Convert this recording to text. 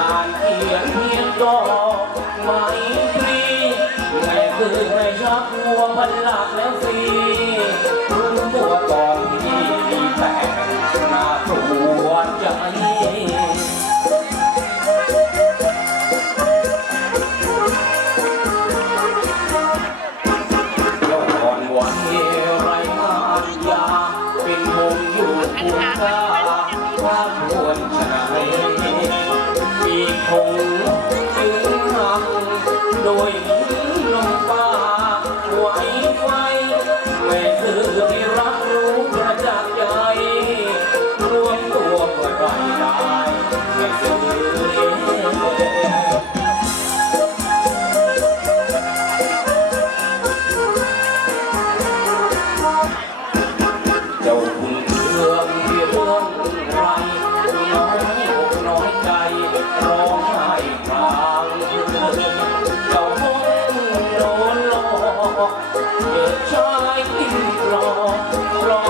อ่านเขียนเพียงดอกไม้ตรีแต่คือไม่ชอบหัวพันหลักแล้วฟรีรุ่งตัวตอนที่มีแต่หน้าปวดใจควรชนเงิะเลย คงถึงทำโดยลมฟ้าไหวไฟไม่คือไม่รับรู้ประจักษ์ใจรวมตัวเพื่อไรได้ไม่ซื้อเจ้าคุณเครื่อ อกเกิดชายกินหลอรอ